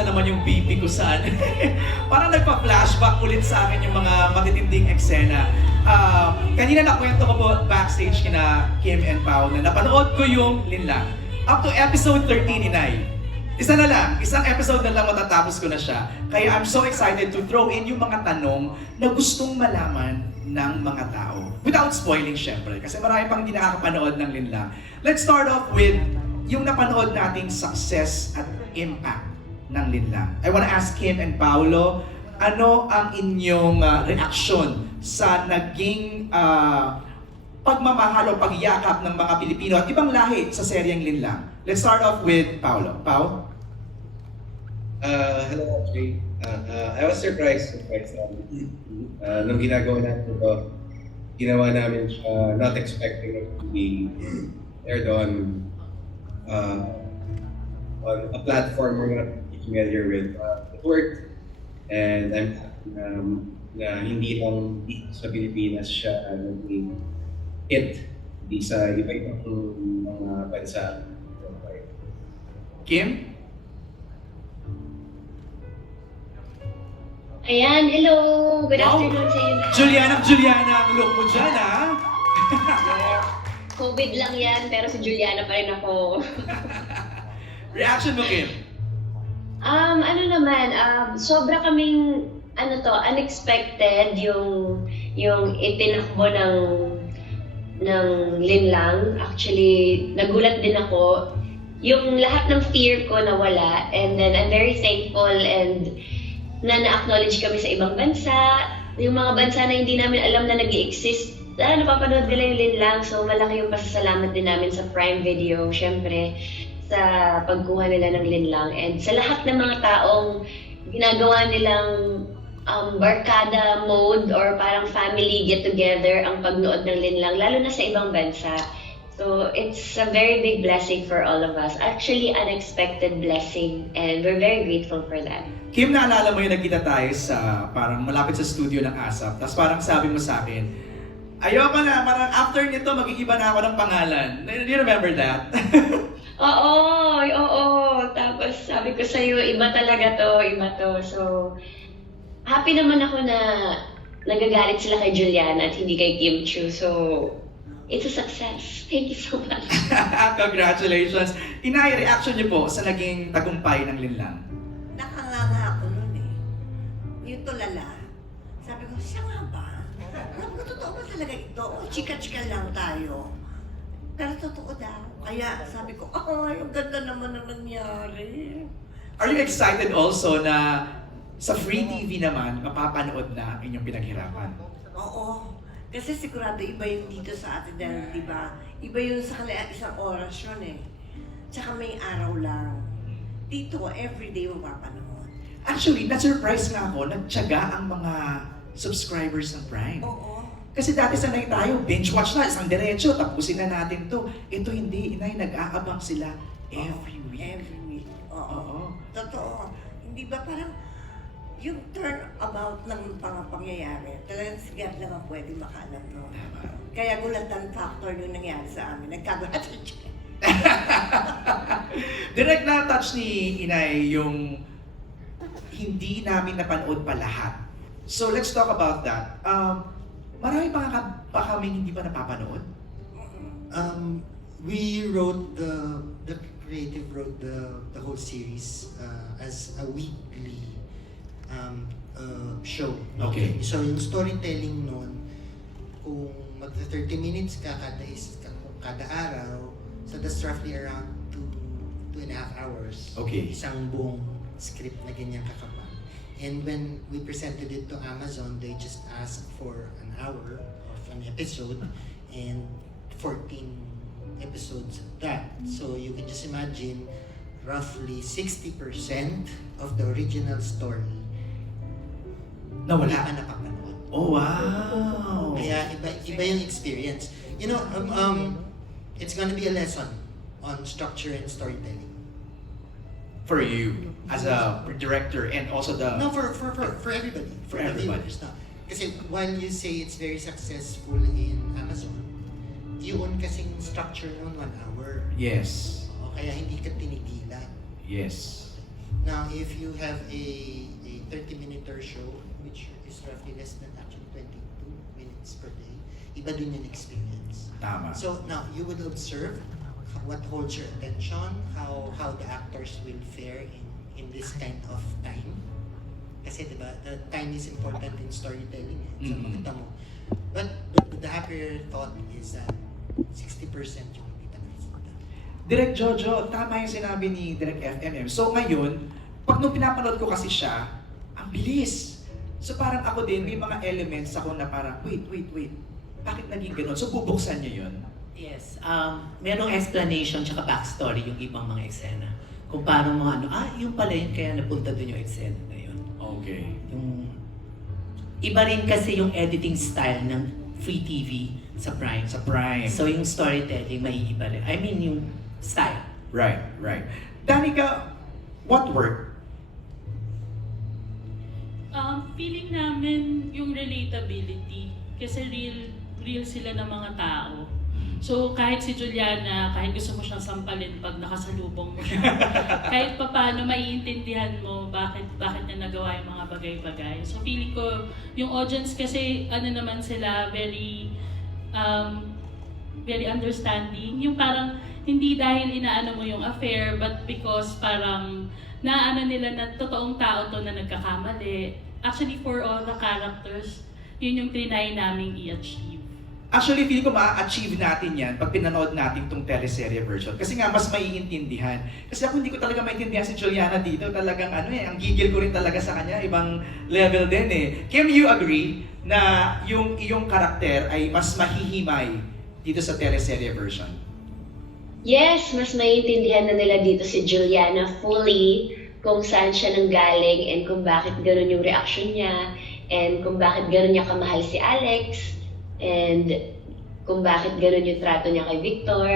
na naman yung BP ko saan. Parang nagpa-flashback ulit sa akin yung mga matitinding eksena. Kanina nakwento ko po backstage kina Kim and Pao na napanood ko yung Linlang. Up to episode 13, Inay. Isa na lang, isang episode na lang matatapos ko na siya. Kaya I'm so excited to throw in yung mga tanong na gustong malaman ng mga tao. Without spoiling, syempre. Kasi marami pang hindi nakakapanood ng Linlang. Let's start off with yung napanood nating success at impact ng Linlang. I wanna ask Kim and Paolo, ano ang inyong reaksyon sa naging pagmamahal o pagyakap ng mga Pilipino at ibang lahi sa seryeng Linlang? Let's start off with Paolo. Pao? Hello, Jay. I was surprised nung ginagawa natin ito. Ginawa namin siya not expecting it to be aired on a platform we're not familiar with. It worked, and I'm happy na hindi lang dito sa Pilipinas siya naging hit, hindi sa iba-ibang mga bansa. Kim? Ayan, hello! Good Wow. afternoon sa inyo. Juliana ang look mo dyan, ha? COVID lang yan, pero si Juliana pa rin ako. Reaction mo, Kim? Ano naman, sobra kaming, unexpected yung itinakbo ng Linlang. Actually, nagulat din ako. Yung lahat ng fear ko nawala, and then I'm very thankful and na-acknowledge kami sa ibang bansa. Yung mga bansa na hindi namin alam na nag-i-exist, napapanood nila yung Linlang. So malaki yung pasasalamat din namin sa Prime Video, syempre, sa pagkuha nila ng Linlang. And sa lahat ng mga taong ginagawa nilang barkada mode or parang family get-together ang pagnood ng Linlang, lalo na sa ibang bansa. So it's a very big blessing for all of us. Actually, unexpected blessing, and we're very grateful for that. Kim, naalala mo yung nagkita tayo sa parang malapit sa studio ng ASAP, tapos parang sabi mo sa akin, ayoko na, parang after nito mag-iiba na ako ng pangalan. Do you remember that? Oo. Tapos sabi ko sa'yo, iba talaga to, iba to. So, happy naman ako na nagagalit sila kay Juliana at hindi kay Kim Chiu. So, it's a success. Thank you so much. Congratulations. Inay, reaction niyo po sa naging tagumpay ng Linlang? Nakanganga ako nun eh. Yung tulala. Sabi ko, siya nga ba? Sabi ko, totoo ba talaga ito? O chika-chika lang tayo. Pero totoo daw. Kaya sabi ko, ay, ang ganda naman ang nangyari. Are you excited also na sa Free TV naman, mapapanood na inyong pinaghirapan? Oo. Kasi sigurado iba yung dito sa atin dahil, di ba? Iba yung sa kanila isang oras yun eh. Tsaka may araw lang. Dito, everyday mapapanood. Actually, na-surprise nga ako, nagtyaga ang mga subscribers ng Prime. Oo. Kasi dati sanay tayo, binge watch na, isang diretso, tapusin na natin to. Ito hindi, Inay, nag-aabang sila every week. Every week. Oo. Oo. Totoo. Hindi ba parang yung turnabout ng mga pangyayari, talagang si God lang ang pwede makaalam noon. Tama. Kaya gulatan factor yung nangyari sa amin. Nagkagulatan siya. Direct na touch ni Inay yung hindi namin napanood pa lahat. So let's talk about that. Marami pa kaming hindi pa napapanood. We wrote the creative wrote the whole series as a weekly show. Okay. So yung storytelling noon, kung magta 30 minutes ka kada araw, so that's roughly around 2.5 hours. Okay. Isang buong script na ganyan kakapal. And when we presented it to Amazon, they just asked for an hour of an episode and 14 episodes of that. So you can just imagine roughly 60% of the original story Nawala. wala ka napapanood. Oh, wow! Kaya iba yung experience. You know, it's gonna be a lesson on structure and storytelling. For you, as a director and also the... No, for everybody. For the everybody. viewers na. Kasi while you say it's very successful in Amazon, yun kasing structure noon 1 hour. Yes. Oo, kaya hindi ka tinigilan. Yes. Now, if you have a 30-minute show, which is roughly less than actually 22 minutes per day, iba din yung experience. Tama. So now, you would observe what holds your attention, how the actors will fare in this kind of time. Kasi diba, the time is important in storytelling. So makita mo. But the happier thought is that 60% yung hindi pa nakikita. Direk Jojo, tama yung sinabi ni Direk FMM. So ngayon, pag nung pinapanood ko kasi siya, ang bilis. So parang ako din, may mga elements ako na parang, wait. Bakit naging ganun? So bubuksan niyo yun? Yes, merong explanation tsaka backstory yung ibang mga eksena. Kung paano mga yung pala yun, kaya napunta dun yung eksena na yun. Okay. Yung, iba rin kasi yung editing style ng Free TV sa Prime. Sa Prime. So yung storytelling may iba rin. I mean yung style. Right. Danica, what worked? Feeling namin yung relatability kasi real sila ng mga tao. So kahit si Juliana, kahit gusto mo siyang sampalin pag nakasalubong mo siya, kahit papaano maiintindihan mo bakit niya nagawa yung mga bagay-bagay. So feeling ko yung audience kasi naman sila very understanding. Yung parang hindi dahil inaano mo yung affair but because parang naano nila na totoong tao to na nagkakamali. Actually for all the characters, yun yung trinay naming i-achieve. Actually, feeling ko ma-achieve natin yan pag pinanood natin tong teleserye version. Kasi nga, mas maiintindihan. Kasi ako hindi ko talaga maintindihan si Juliana dito. Talagang ang gigil ko rin talaga sa kanya. Ibang level din eh. Kim, you agree na yung iyong karakter ay mas mahihimay dito sa teleserye version? Yes, mas maiintindihan na nila dito si Juliana fully kung saan siya nanggaling and kung bakit gano'n yung reaction niya and kung bakit gano'n niya kamahal si Alex and kung bakit gano'n yung trato niya kay Victor.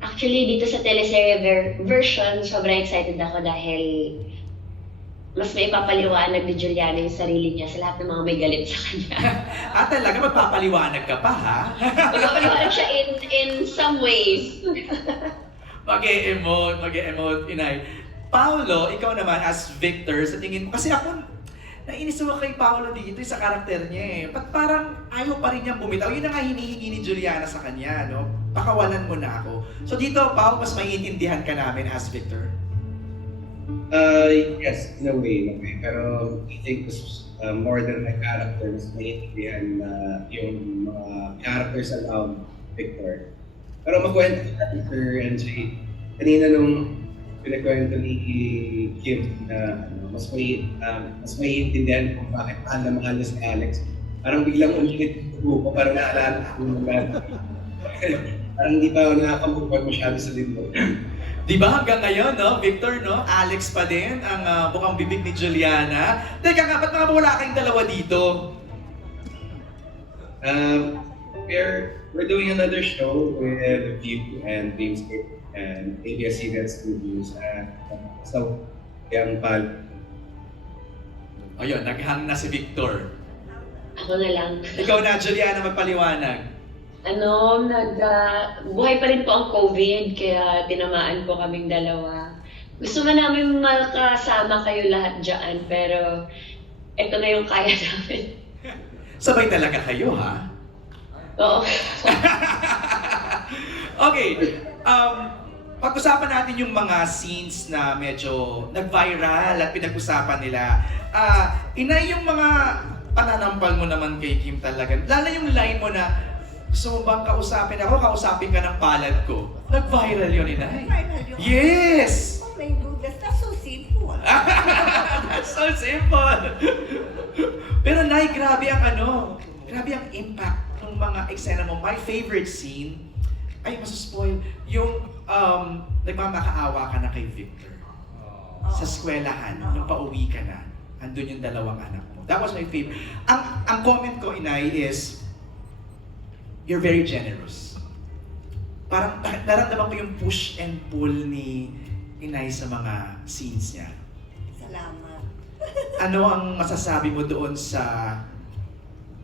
Actually, dito sa teleserye version, sobrang excited ako dahil mas may papaliwanag ni Juliana yung sarili niya sa lahat ng mga may galit sa kanya. Talaga magpapaliwanag ka pa, ha? Magpapaliwanag siya in some ways. Mag-e-emote, inay. Paolo, ikaw naman as Victor, sa tingin mo, kasi ako, nainis ako kay Paolo dito sa karakter niya eh. Ba't parang ayaw pa rin niyang bumitaw? Yun ang nga hinihingi ni Juliana sa kanya, no? Pakawalan mo na ako. So dito, Paolo, mas maiintindihan ka namin as Victor. Yes, in a way. Pero I think more than my character, mas maintindihan na yung mga characters around Victor. Pero makwento ka, Sir NJ, kanina nung pinakwento ni Kim na mas maiintindihan kung bakit mahal na mahal niya si Alex. Parang biglang ulit ko, parang naalala ko yung parang hindi pa ako nakakamukpag masyado sa libro. Di ba hanggang ngayon, no? Victor, no? Alex pa din ang bukang bibig ni Juliana. Teka nga, ba't mga wala kayong dalawa dito? We're doing another show with View and Dreamscape and ABS-CBN Studios. So, yung pal. Ayun, naghang na si Victor. Ako na lang. Ikaw na, Juliana, magpaliwanag. Buhay pa rin po ang COVID, kaya tinamaan po kaming dalawa. Gusto man namin makasama kayo lahat dyan, pero ito na yung kaya namin. Sabay talaga kayo, ha? Oo. Okay, pag-usapan natin yung mga scenes na medyo nag-viral at pinag-usapan nila. Inay, yung mga pananampal mo naman kay Kim talaga. Lalo yung line mo na, gusto mo bang kausapin ako, kausapin ka ng palad ko. Nag-viral yun, Inay. Viral yun. Yes! Oh my goodness, that's so simple. That's so simple. Pero Nay, grabe ang impact ng mga eksena mo. My favorite scene, ay masuspoil, yung nagmamakaawa ka na kay Victor. Sa eskwelahan, nung pauwi ka na, andun yung dalawang anak mo. That was my favorite. Ang comment ko, Inay, is, you're very generous. Parang naramdaman ko yung push and pull ni Inay sa mga scenes niya. Salamat. Ano ang masasabi mo doon sa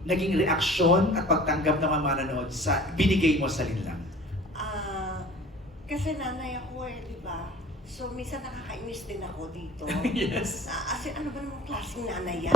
naging reaksyon at pagtanggap ng mga manonood sa binigay mo sa linlang? Kasi nanay ako di ba? So, minsan nakakainis din ako dito. Yes. Kasi ano ba namang klaseng nanay yan?